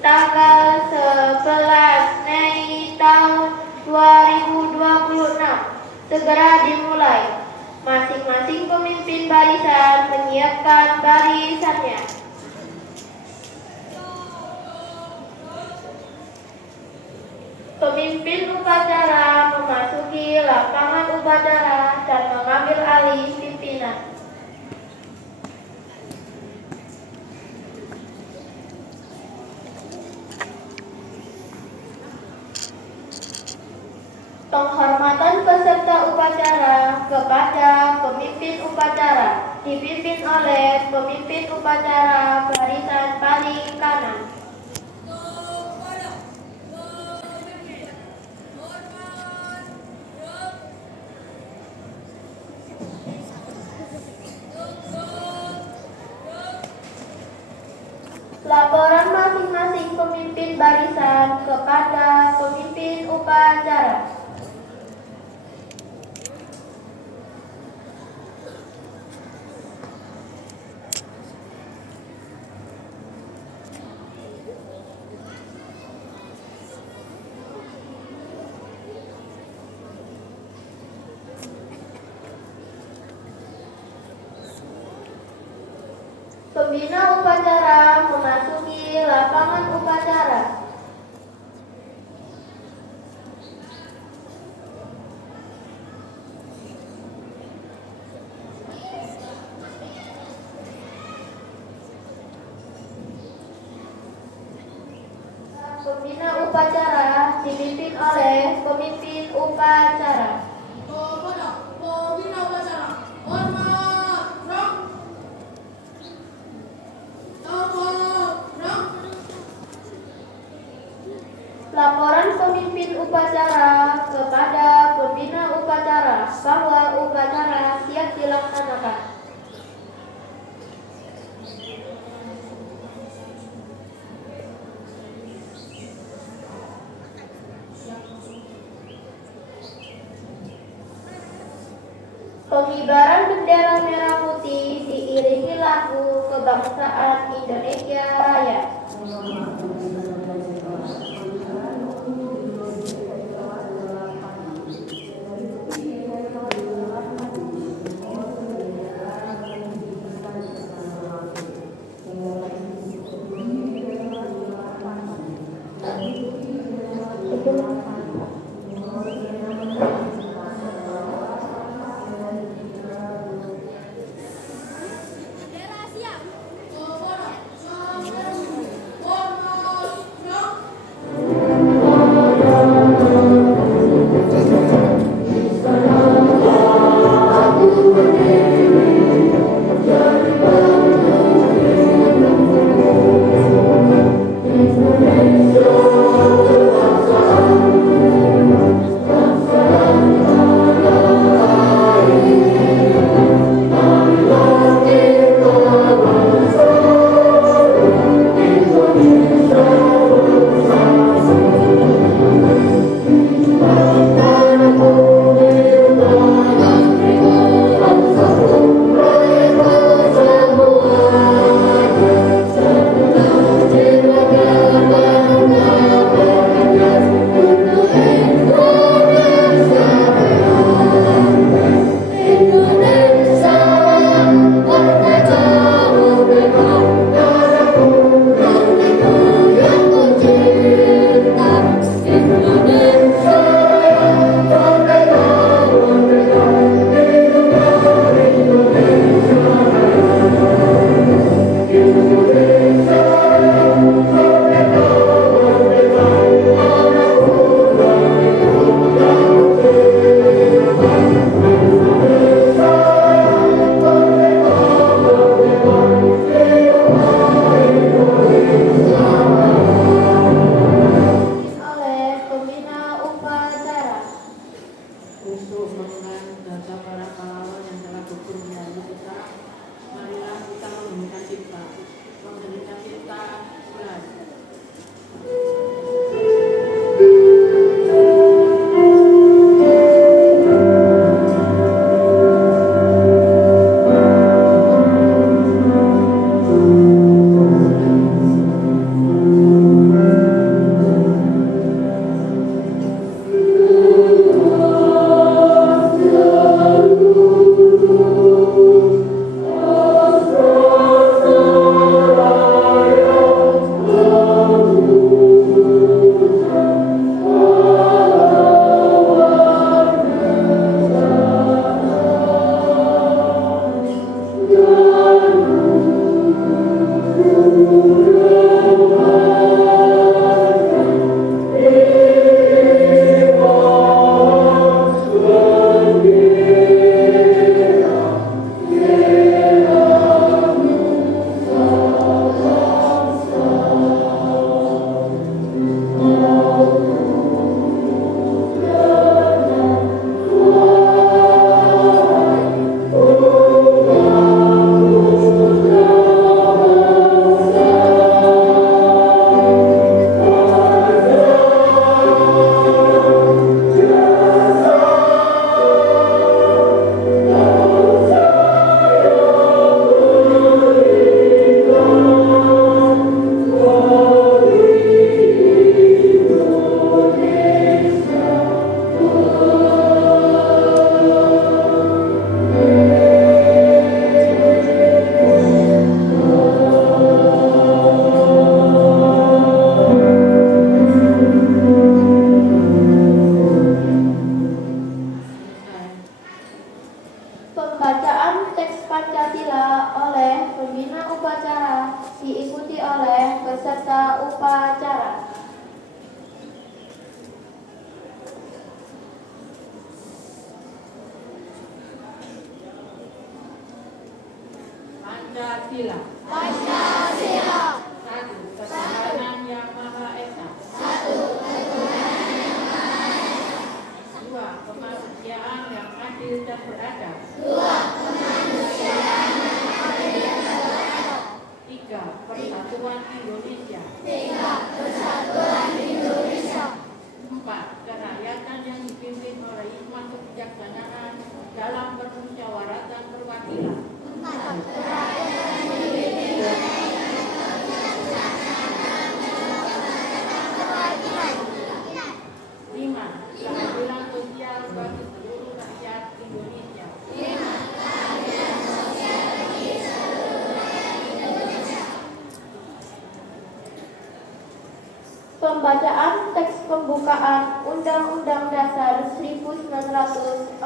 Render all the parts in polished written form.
tanggal 11 Mei tahun 2026 segera dimulai. Masing-masing pemimpin barisan menyiapkan barisannya. Pemimpin upacara memasuki lapangan upacara dan mengambil alih pimpinan. Penghormatan peserta upacara kepada pemimpin upacara dipimpin oleh pemimpin upacara barisan paling kanan. Laporan masing-masing pemimpin barisan kepada pemimpin upacara. Pembina upacara memasuki lapangan upacara. Pembina upacara dipimpin oleh pemimpin upacara. Laporan pemimpin upacara kepada pembina upacara bahwa upacara siap dilaksanakan. Pengibaran bendera merah putih diiringi lagu kebangsaan Indonesia Raya. pembina upacara diikuti oleh peserta upacara. Pancasila. Pancasila. 1. Ketuhanan yang Maha Esa. 2. Kemanusiaan yang adil dan beradab. 3. Persatuan Indonesia. 4. Kerakyatan yang dipimpin oleh hikmah kebijaksanaan dalam permusyawaratan perwakilan. 5. Keadilan sosial bagi seluruh rakyat Indonesia. Pembacaan teks pembukaan Undang-Undang Dasar 1945.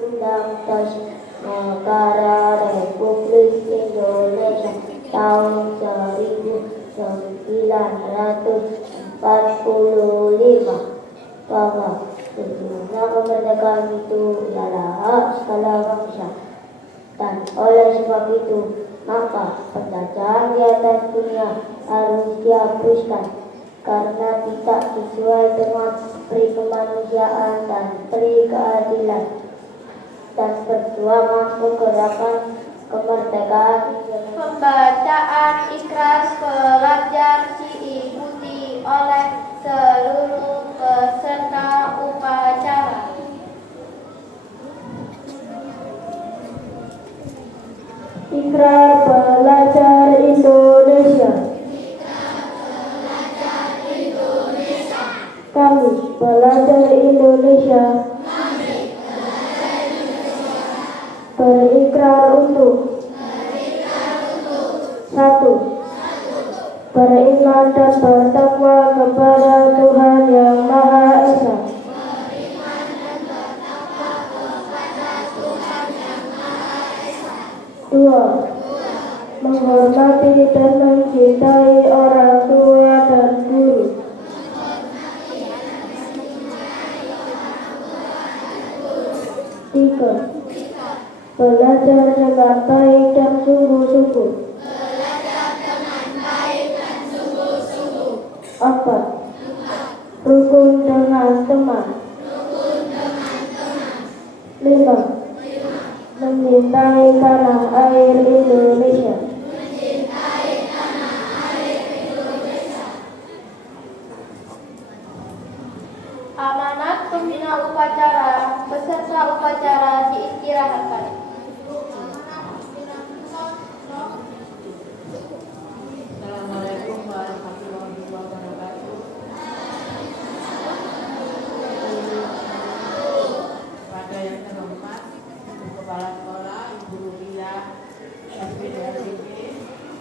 Undang-Undang Negara Republik Indonesia tahun 1945 bahwa sesungguhnya kemerdekaan itu ialah hak segala bangsa, dan oleh sebab itu maka penjajahan di atas dunia harus dihapuskan karena tidak sesuai dengan peri kemanusiaan dan peri keadilan, dan perjuangan pergerakan kemerdekaan Indonesia. Pembacaan ikrar pelajar diikuti oleh seluruh peserta upacara. Ikrar pelajar Indonesia. Kami pelajar Indonesia berikrar untuk 1. Beriman dan bertakwa kepada Tuhan Yang Maha Esa. 2. Menghormati dan mencintai orang tua dan guru. 3. Belajar dengan baik dan sungguh-sungguh. 4. Rukun dengan teman. 5. Mencintai tanah air Indonesia. Amanat pembina upacara, peserta upacara diistirahatkan. Assalamualaikum warahmatullahi wabarakatuh. Pada yang terhormat Ibu Kepala Sekolah, Ibu Rubiah SPDLB,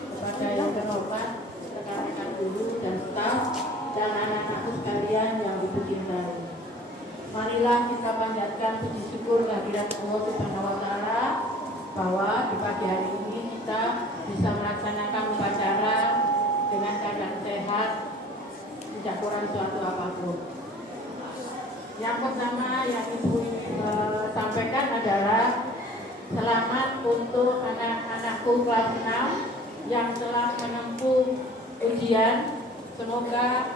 kepada yang terhormat rekan-rekan guru dan staf dan anak-anakku sekalian yang ibu cintai. Marilah kita panjatkan puji syukur kehadirat Allah Subhanahu wa Ta'ala bahwa di pagi hari ini kita bisa melaksanakan upacara dengan keadaan sehat, tidak kurang suatu apapun. Yang pertama yang Ibu sampaikan adalah selamat untuk anak-anakku kelas 6 yang telah menempuh ujian. Semoga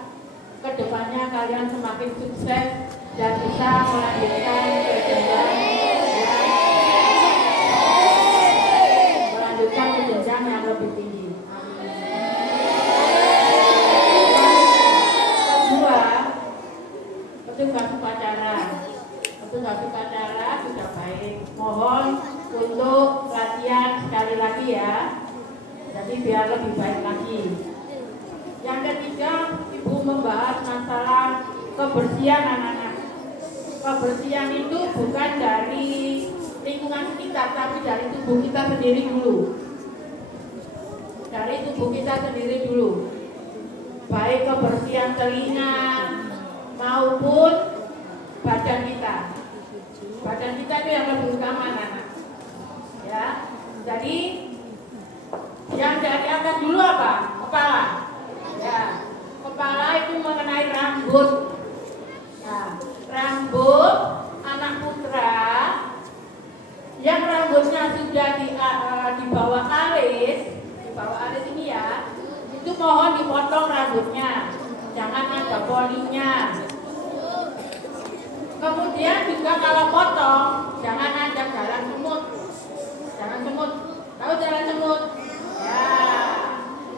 kedepannya kalian semakin sukses dan bisa melanjutkan ke jenjang yang lebih tinggi. Kedua, petugas upacara sudah baik. Mohon untuk latihan sekali lagi ya. Jadi biar lebih baik lagi. Yang ketiga, Ibu membahas masalah kebersihan anak-anak. Kebersihan itu bukan dari lingkungan sekitar, tapi dari tubuh kita sendiri dulu. Baik kebersihan telinga maupun badan kita. Badan kita itu yang lebih utama, anak-anak. Ya, jadi rambut. Nah, rambut anak putra yang rambutnya sudah di bawah alis ini ya, itu mohon dipotong rambutnya, jangan ada polinya. Kemudian juga kalau potong, jangan ada jalan semut. Jangan semut. Tahu jalan semut? Ya,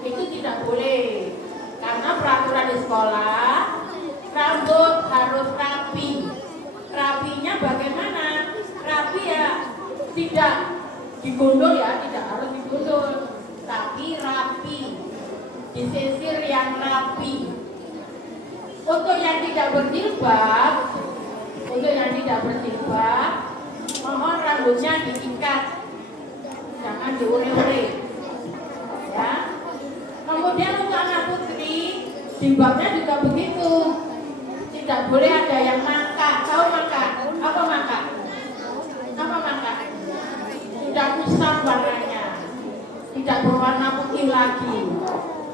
itu tidak boleh. Karena peraturan di sekolah, rambut harus rapi. Rapinya bagaimana? Rapi ya, tidak digundul ya, tidak harus digundul. Tapi rapi. Disisir yang rapi. Untuk yang tidak berjilbab, mohon rambutnya diikat, jangan diure-ure, ya. Kemudian untuk anak putri, jilbabnya juga begitu, tidak boleh ada yang mangkak. Tahu mangkak? Apa mangkak? Tidak kusam warnanya, tidak berwarna putih lagi.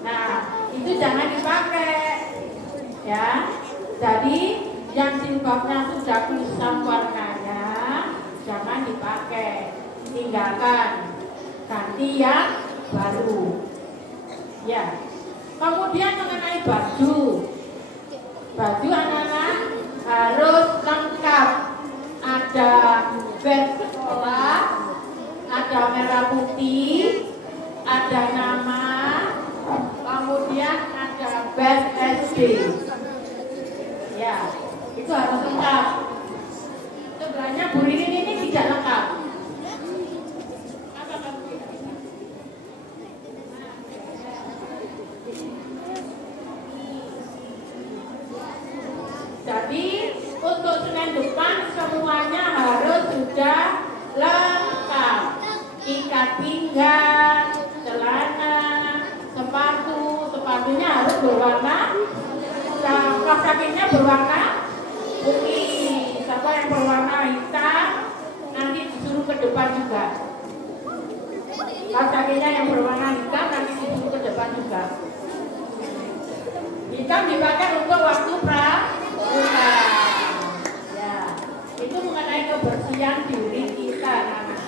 Nah, itu jangan dipakai, ya. Jadi yang jilbabnya sudah kusam warnanya jangan dipakai, tinggalkan, ganti yang baru, ya. Kemudian mengenai baju anak-anak harus lengkap, ada beg sekolah, ada merah putih, ada nama, kemudian ada beg SD, ya. Itu harus lengkap. Sebenarnya Bu Ririn ini tidak lengkap. Jadi untuk Senin depan semuanya harus sudah lengkap. Ikat pinggang, celana, sepatunya harus berwarna, kaos kakinya berwarna putih. Siapa yang berwarna hitam nanti disuruh ke depan juga. Kaos kakinya yang berwarna hitam nanti disuruh ke depan juga. Hitam dipakai untuk waktu pramuka. Ya, itu mengenai kebersihan diri kita, anak-anak.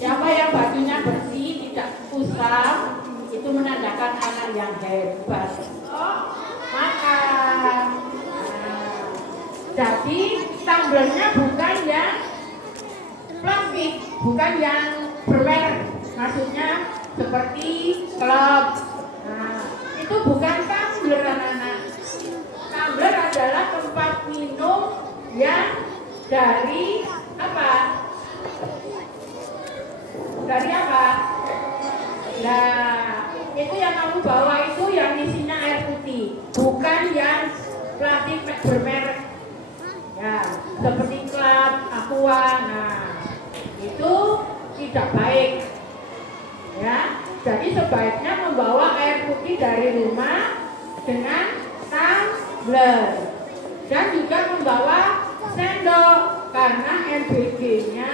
Siapa yang bajunya bersih, tidak kusam, itu menandakan anak yang hebat. Makan. Jadi tumblernya bukan yang plastik, bukan yang bermerek. Maksudnya seperti klub. Nah, itu bukan tumbler, anak-anak. Tumbler adalah tempat minum yang dari apa? Dari apa? Nah, itu yang kamu bawa itu yang isinya air putih, bukan yang plastik bermerek. Ya, seperti klub, aqua. Nah, itu tidak baik. Ya, jadi sebaiknya membawa air putih dari rumah dengan tumbler dan juga membawa sendok, karena MBG-nya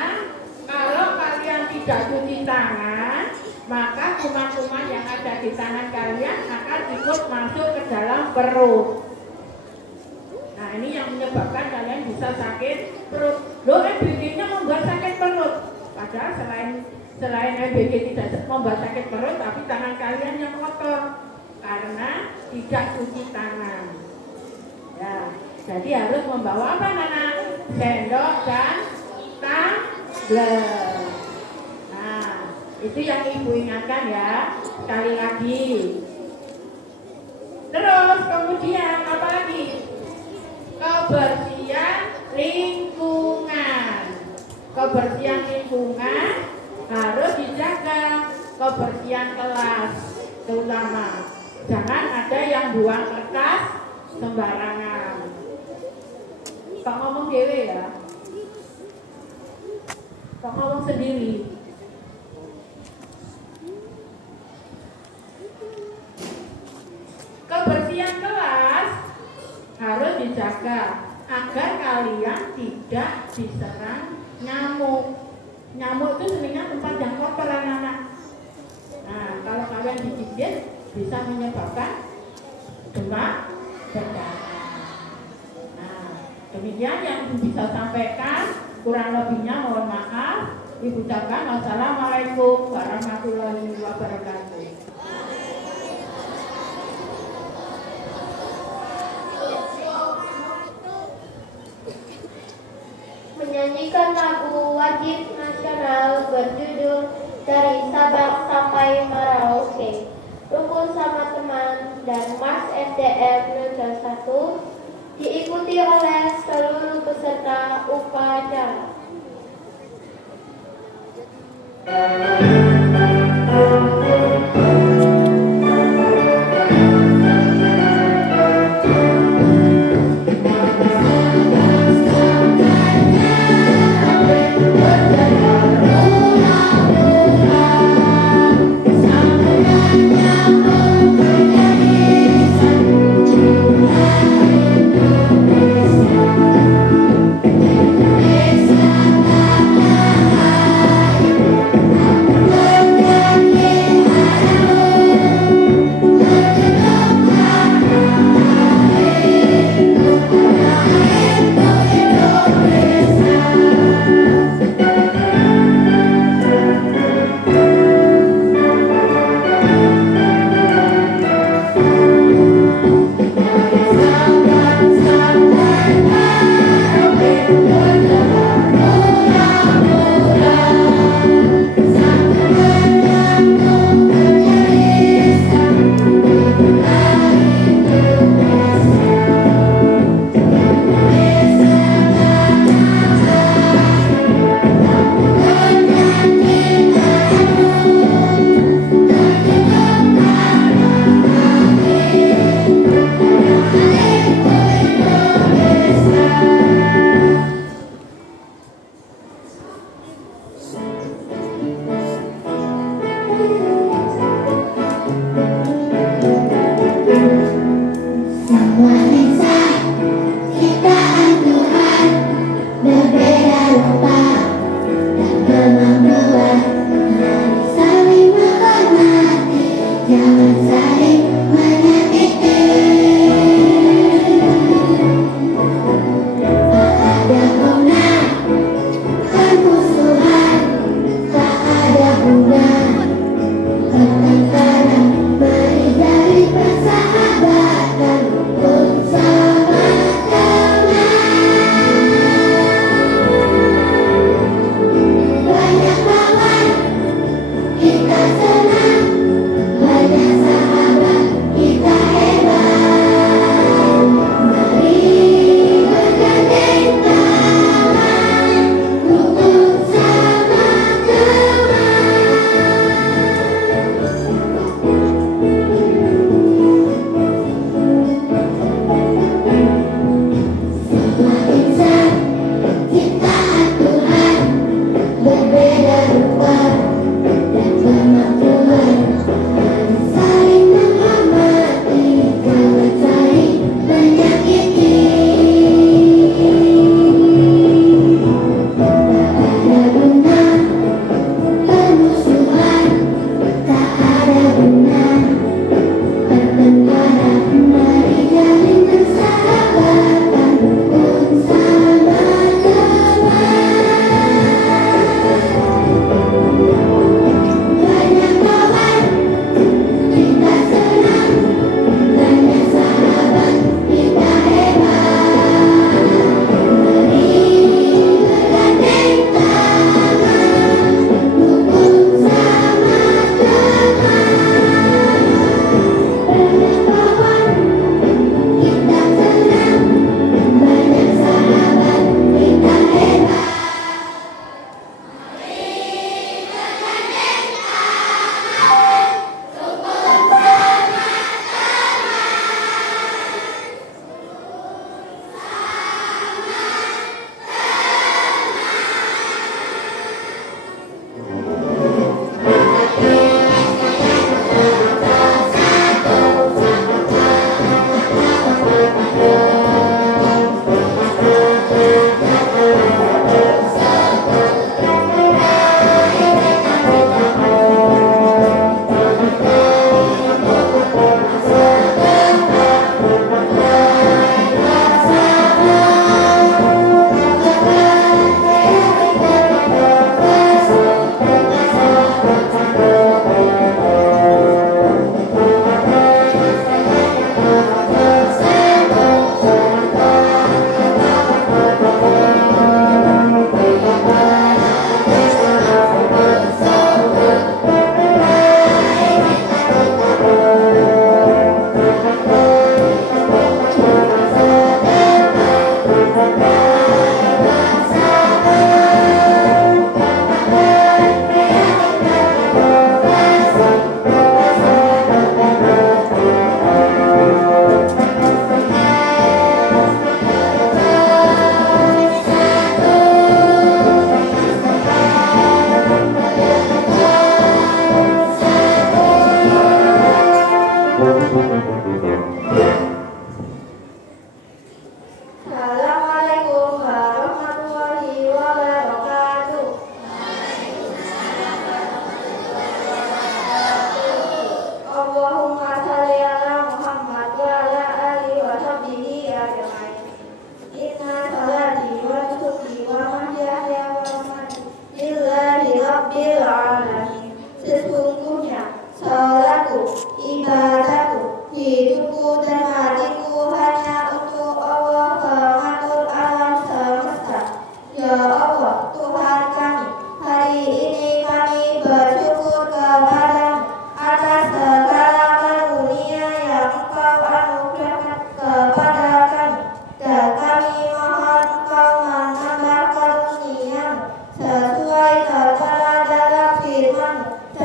kalau kalian tidak cuci tangan, maka kuman-kuman yang ada di tangan kalian akan ikut masuk ke dalam perut. Nah, ini yang menyebabkan kalian bisa sakit perut. Loh, MBG-nya membuat sakit perut. Padahal selain MBG tidak membuat sakit perut, tapi tangan kalian yang kotor karena tidak cuci tangan. Ya, jadi harus membawa apa, Nana? Sendok dan tumbler. Nah, itu yang Ibu ingatkan ya, sekali lagi. Terus kemudian apa lagi? Kebersihan lingkungan. Kebersihan lingkungan harus dijaga. Kebersihan kelas terutama. Jangan ada yang buang kertas sembarangan. Kok ngomong dewe ya? Kok ngomong sendiri? Kebersihan kelas harus dijaga agar kalian tidak diserang nyamuk. Nyamuk itu sebenarnya tempat yang kotor, anak-anak. Nah, kalau kalian digigit bisa menyebabkan demam berdarah. Demikian yang bisa sampaikan, kurang lebihnya mohon maaf. Ibu ucapkan wassalamualaikum warahmatullahi wabarakatuh. Menyanyikan lagu wajib nasional berjudul Dari Sabang Sampai Merauke, Rukun Sama Teman dan Mars SDM Negeri 1, diikuti oleh seluruh peserta upacara. Kita senang, banyak sahabat.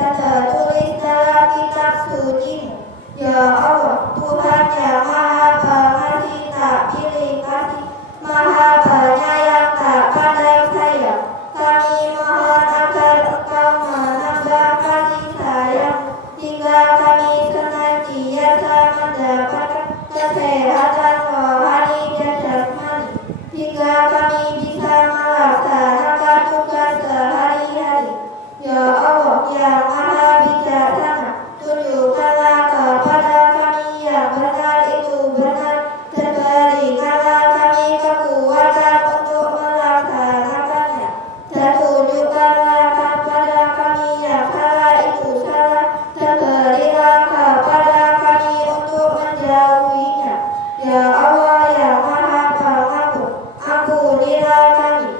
dan tertulis dalam kitab suci-Mu. Ya Allah, Tuhan yang Maha Pengasih tak pilih kasih, Maha Penyayang tak pandai sayang. Kami mohon agar Engkau menambah kasih sayang hingga kami senantiasa mendapatkan kesehatan rohani dan jasmani, hingga kami bisa melaksanakan tugas sehari-hari. Ya Allah yang Maha Bijaksana, tunjukkanlah kepada kami yang benar itu benar, dan berikanlah kami kekuatan untuk melaksanakannya, dan tunjukkanlah kepada kami yang salah itu salah, dan berilah kepada kami untuk menjauhinya. Ya Allah yang Maha Pengampun, ampunilah kami,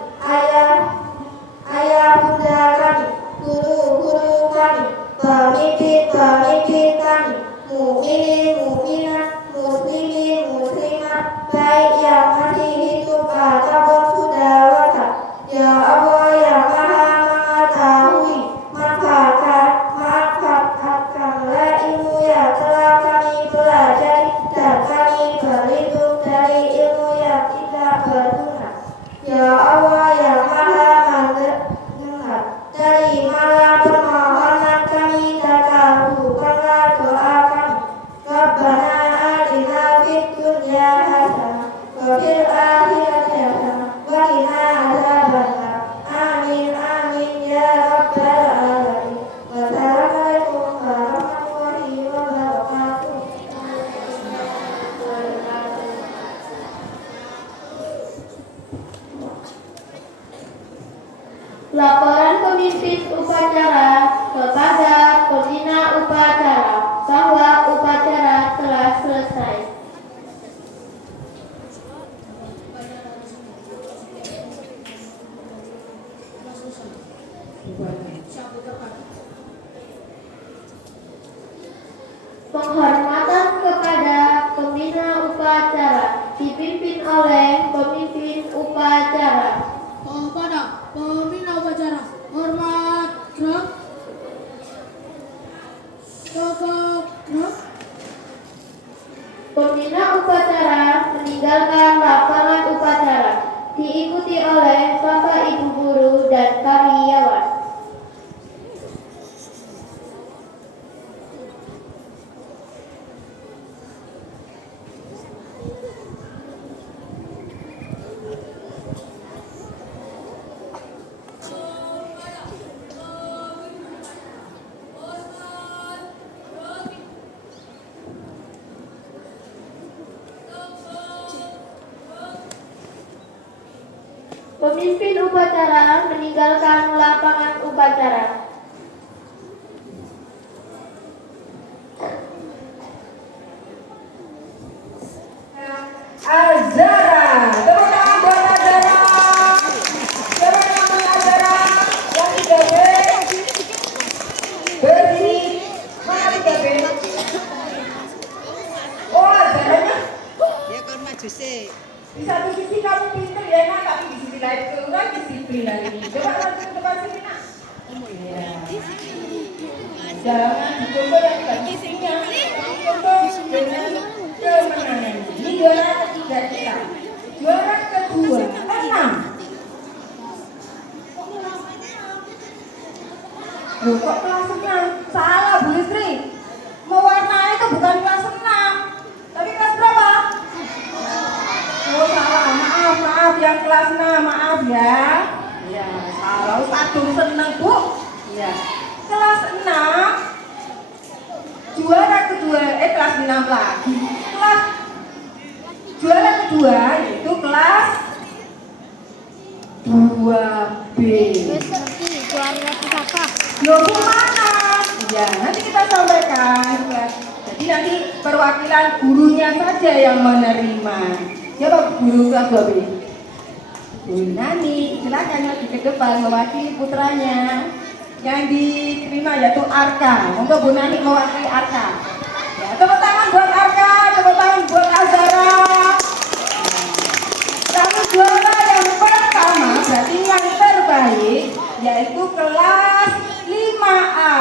ayah bunda kami, guru-guru kami, pemimpin-pemimpin kami, mukminin mukminat, muslimin muslimat, baik yang masih hidup ataupun sudah wafat. Ya Allah yang Maha Mengetahui, manfaatkanlah ilmu yang telah kami pelajari, dan kami berlindung dari ilmu yang tidak berguna. Ya Allah yang Maha mendengar, terimalah permohonan kami dan kabulkanlah doa kami. Rabbana atina fid dunya hasanah wa fil akhirati hasanah wa qina adzabannar. Amin amin ya rabbal alamin. Wassalamualaikum warahmatullahi wabarakatuh. Laporan pemimpin upacara kepada pembina upacara bahwa upacara telah selesai. Penghormatan kepada pembina upacara dipimpin oleh pemimpin upacara. Kepada pembina upacara, hormat gerak, tegak gerak. Pembina upacara meninggalkan lapangan upacara, diikuti oleh Bapak Ibu guru dan karyawan. Pemimpin upacara meninggalkan lapangan upacara. Azara, tepuk tangan buat Azara. Siapa namanya Azara? Yang 3B berdiri. Mana 3B? Oh, Azaranya Ya kon maju sih. di satu sisi kamu pintar ya nak, tapi di sisi lain kurang disiplin hari ini. Coba maju ke depan sini nak. Iya. Jangan dicoba yang tidak isinya. Coba dengan kemenangan. Ini juara ketiga kita. Juara kedua 6. Loh kok kelas 6? Salah Bu Istri. Mewarnai itu bukan kelas 6. Tapi kelas berapa? Oh salah, maaf yang kelas 6, maaf ya. Ya, salah, satu senang Bu. Ya. Kelas 6 juara kedua, kelas 6 lagi. Kelas juara kedua yaitu kelas 2B. Loh gimana? Ya, nanti kita sampaikan. Jadi nanti perwakilan gurunya saja yang menerima. Siapa guru kelas 2B? Bu Nani, silakan maju ke depan mewakili putranya. Yang diterima yaitu Arka. Monggo Bu Nani mewakili Arka. Ya, tepuk tangan buat Arka, tepuk tangan buat Azara. Kamu juara yang pertama, berarti yang terbaik yaitu kelas 5A.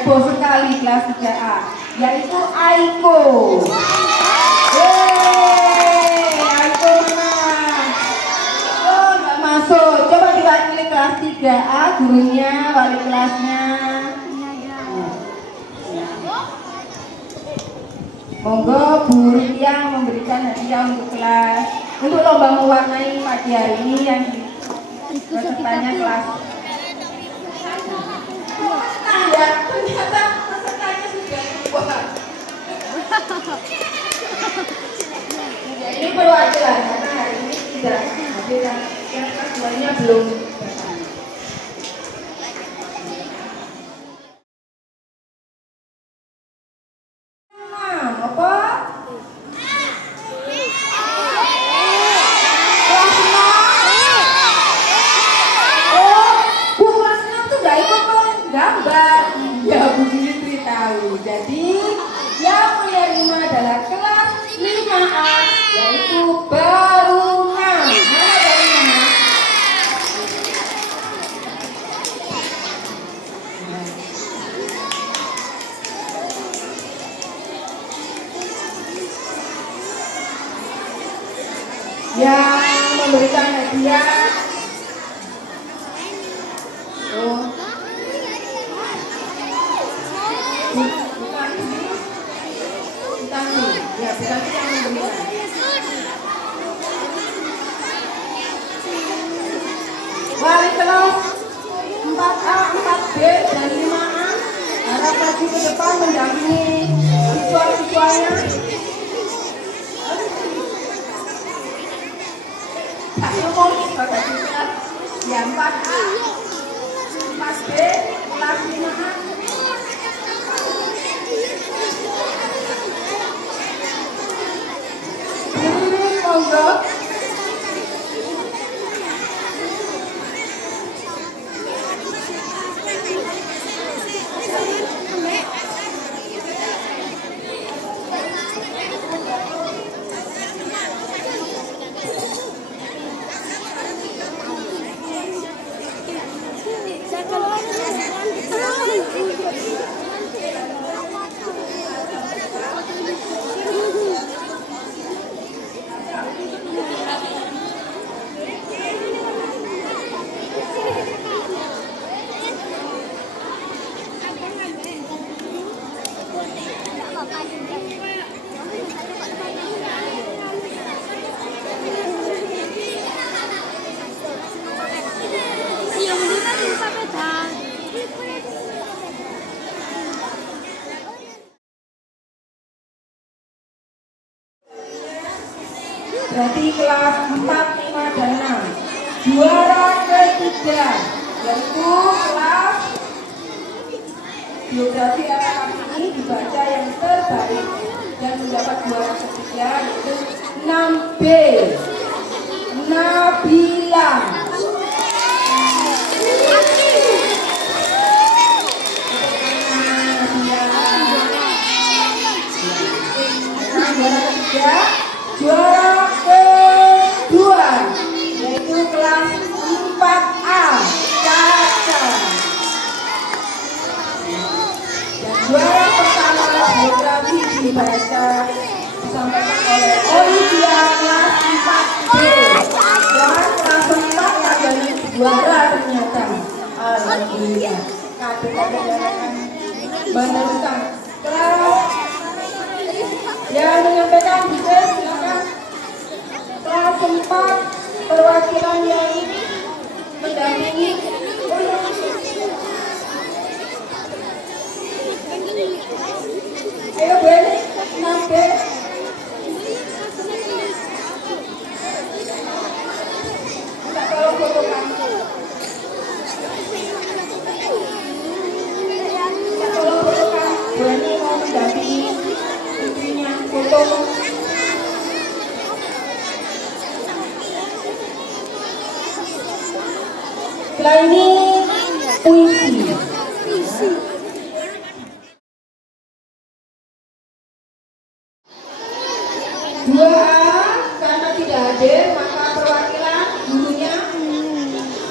heboh sekali kelas 3A, yaitu Aiko. Yeay, Aiko menang. Oh, nggak masuk. Coba diwakili kelas 3A, gurunya, wali kelasnya. Monggo Bu Rupiah memberikan hadiah untuk kelas untuk lomba mewarnai pagi hari ini yang pesertanya kelas. Nah ya, ternyata pesertanya sudah keluar. Ya, ini perwakilan karena hari ini tidak hadir yang kelas 2-nya belum. Apa? Kelas 6. Oh, Bu kelas 6 tuh gak ikut gambar. Ya Bu Fitri tahu. Jadi yang menerima adalah kelas 5A, yaitu baru 6. Mana baru 6? Yang memberikan hadiah. Oh. Bukan ini. Ya, bukan yang memberikan. Wali kelas 4A, 4B, dan 5A harap maju ke depan mendampingi siswa-siswanya. Ya 4A, 4B, kelas 5A. Monggo. Berarti kelas 4, 5, dan 6 juara ketiga yaitu kelas biografi anak ini dibaca yang terbaik dan mendapat juara ketiga yaitu 6B Nabila. Juara ketiga, juara kedua yaitu kelas 4A Caca. Dan juara pertama biografi dibaca disampaikan oleh Olivia kelas 4B. Dan kelas 4 adanya juara ternyata. Alhamdulillah. Kado-kado akan meneruskan kelas. Yang menyampaikan juga silakan kelas 4 perwakilan yang mendampingi. Ayo Beni, 6B. Minta tolong fotokan. Minta tolong fotokan. Beni mau mendampingi istrinya foto. Setelah ini puisi. Dua karena tidak hadir maka perwakilan gurunya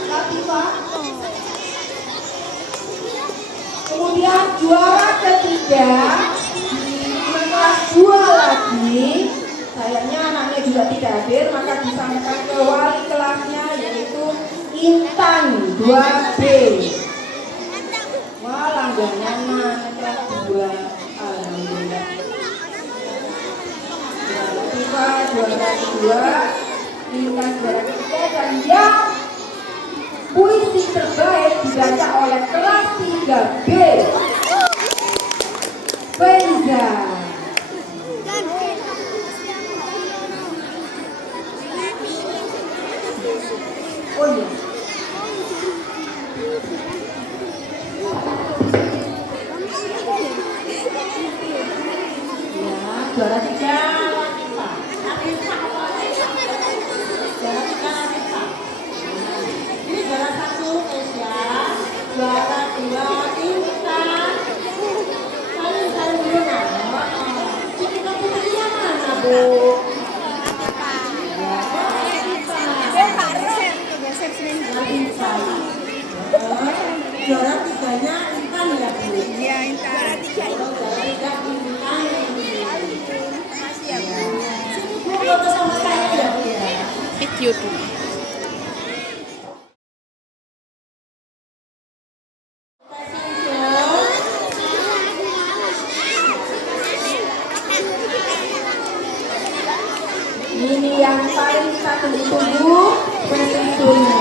Latifah. Kemudian juara ketiga di kelas 2 lagi, sayangnya anaknya juga tidak hadir, maka disampaikan ke wali kelasnya yaitu Intan 2B. Wah, langganannya mana kelas 2? Alhamdulillah. Kita juara 2, Intan juara 3, dan yang puisi terbaik dibaca oleh kelas 3B, Faiza. Oh iya. Ya, juara 3 Latifah. Juara 3 Latifah. Ini juara 1 Esya, juara 2 Intan. Saling dulu nah. Ini kompetisinya mana, Bu? Juara 3-nya Intan ya, Bu? Iya, Intan. Juara 3 Intan. Makasih ya, Bu. Bu, foto sama saya ya, Bu ya? Video dulu. Ini yang paling kita tunggu-tunggu, presentasinya.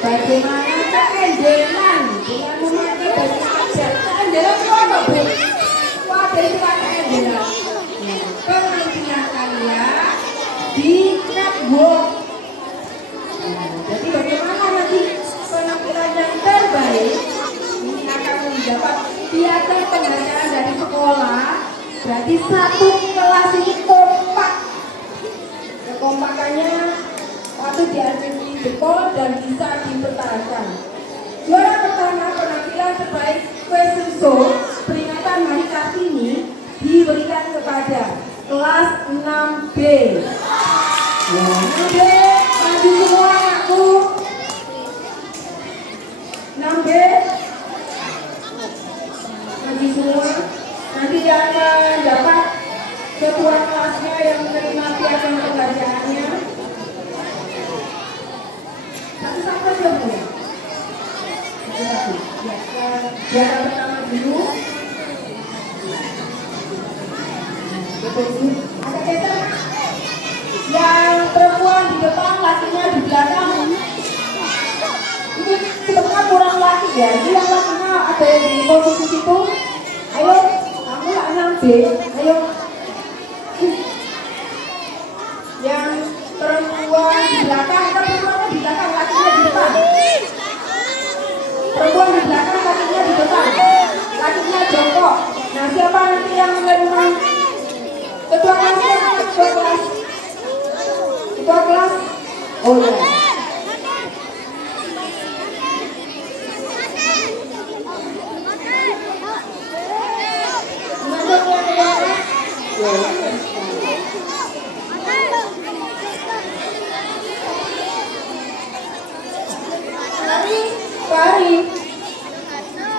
Bagaimana keendelan dengan memakai baju adat? Keendelan itu apa, Bu? Wah, dari itu keendelan. Penampilan kalian di network. Jadi bagaimana nanti penampilan yang terbaik ini akan mendapat piagam penghargaan dari sekolah. Berarti satu kelas ini kompak. Kekompakannya waktu diakui jempol dan bisa dipertahankan. Juara pertama penampilan terbaik fashion show peringatan Hari Kartini diberikan kepada kelas 6B. Ya, 6B, maju semua anakku. 6B, maju semua. Nanti dia akan dapat ketua kelasnya yang menerima piagam penghargaannya. Satu sampai dua ya. Juara pertama dulu. Ada geser. Yang perempuan di depan, lakinya di belakang. Ini sebenarnya kurang laki ya. Ini yang lakinya ada di posisi situ. Ayo, kamu lah 6B. Ayo. Yang perempuan di belakang, kan perempuannya di belakang, lakinya di depan. Perempuan di belakang, lakinya di depan. Lakinya jongkok. Nah, siapa nanti yang menerima ketua kelasnya? Ketua kelas. Ketua kelas. Oh ya.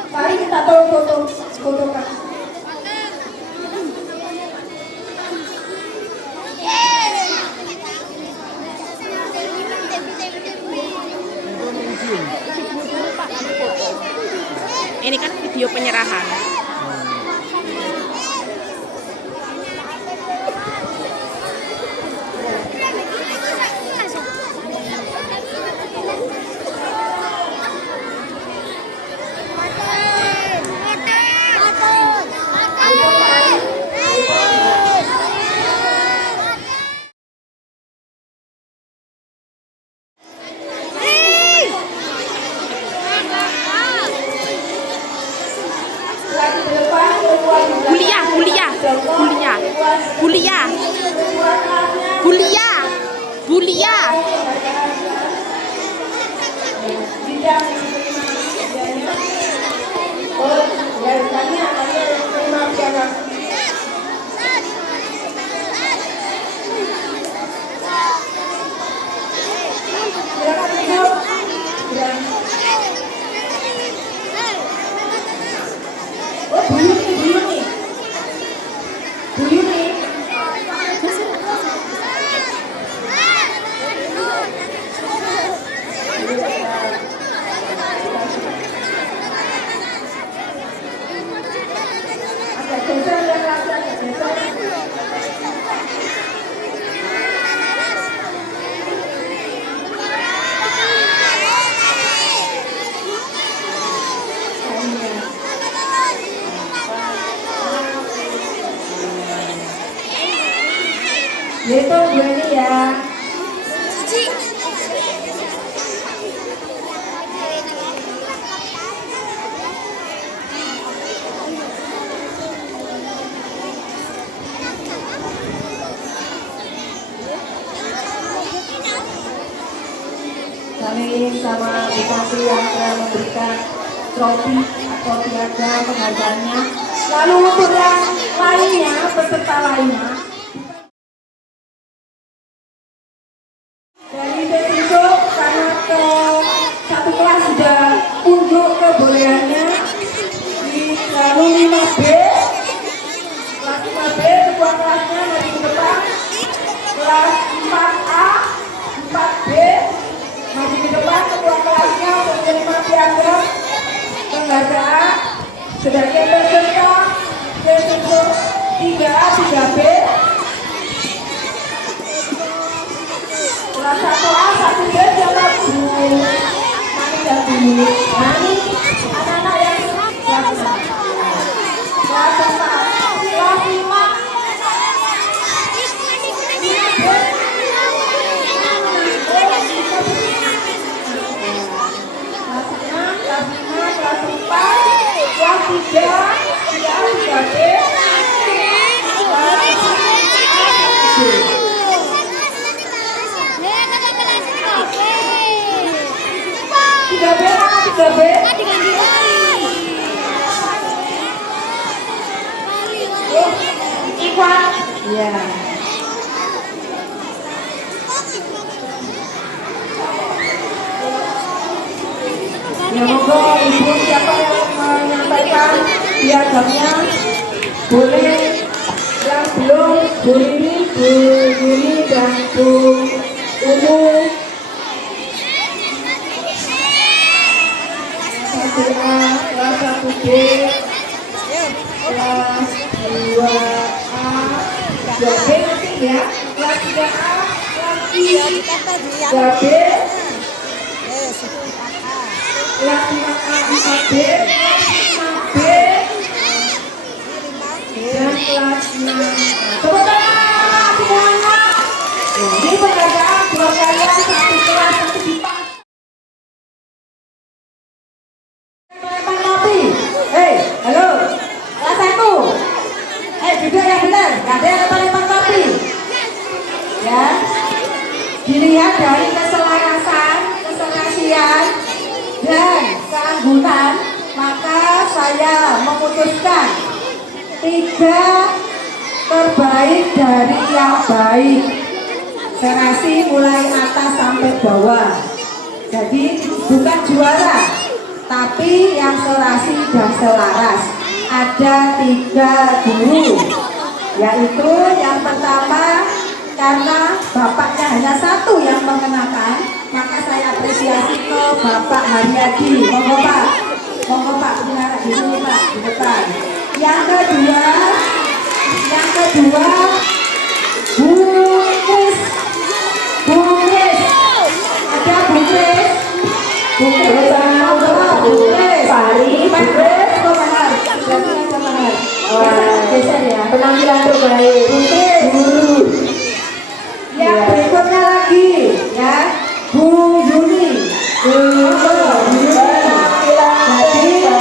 Mari kita tolong foto Kak. Ini kan video penyerahan. Bulia. Oh, dulu nih. Amin sama Bu Tati yang telah memberikan trofi atau piagam penghargaannya. Lalu untuk yang lainnya, peserta lainnya, dari besok karena ke satu kelas sudah unjuk kebolehannya, lalu 5B, kelas 5B ketua kelasnya maju ke depan, kelas 4A, 4B maju ke depan, ketua kelasnya untuk menerima piagam penghargaan sebagai peserta besok 3A, 3B. Kelas 1A, 1B siapa Bu? Mani dan Bu Mani, anak-anak yang kelas 6. Kelas 4, kelas 5. Kelas 4, kelas 3, ya 3B, kelas 3B mana 3B? Ikhwan? Iya. Ya monggo ibu siapa yang menyampaikan piagamnya boleh, yang belum Bu Riri, Bu Yuni dan Bu Umu. Kelas 1A, kelas 1B, kelas 2A, 2B nanti ya, kelas 3A, kelas 3B, kelas 5A, 4B, 5B, dan kelas 6. Tepuk tangan semuanya. Ini penghargaan buat kalian satu kelas, satu BIPA. Lempar topi. Hei, halo. Kelas 1. Duduk yang benar. Gak ada yang lempar topi. Ya. Dilihat dari keselarasan, keserasian, dan keanggunan, maka saya memutuskan 3 terbaik dari yang baik. Serasi mulai atas sampai bawah. Jadi bukan juara, tapi yang serasi dan selaras. Ada 3 guru, yaitu yang pertama, karena bapaknya hanya 1 yang mengenakan, maka saya apresiasi ke Bapak Haryadi. Monggo Pak, monggo Pak, benar di sini Pak, di depan. Yang kedua, Bu Kris, Bu Kris, ada Bu Kris, Bu Kris, Bu Kris, Pari, Bu Kris, Komahar, Komahar, geser ya, penampilan terbaik, Bu Kris, guru. Yang berikutnya lagi, ya, Bu Yuni, Bu Yuni, jadi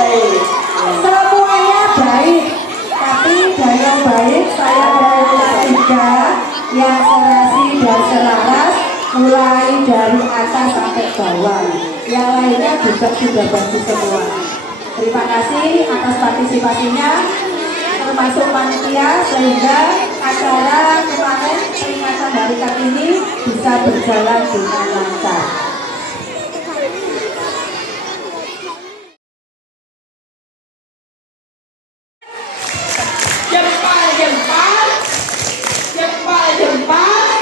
semuanya baik, tapi dari yang baik saya memilih 3 yang serasi dan selaras, mulai dari atas sampai bawah. Yang lainnya juga sudah bagus semua. Terima kasih atas partisipasinya, termasuk panitia, sehingga acara kemarin peringatan Hari Kartini bisa berjalan dengan lancar. Jempol.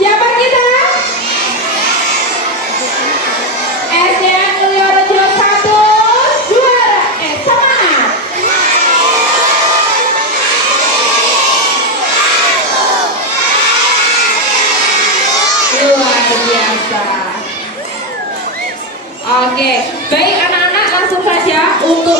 Siapa kita? SDN Mulyorejo 1 juara. Semangat. Luar biasa. Oke, baik anak-anak, langsung saja untuk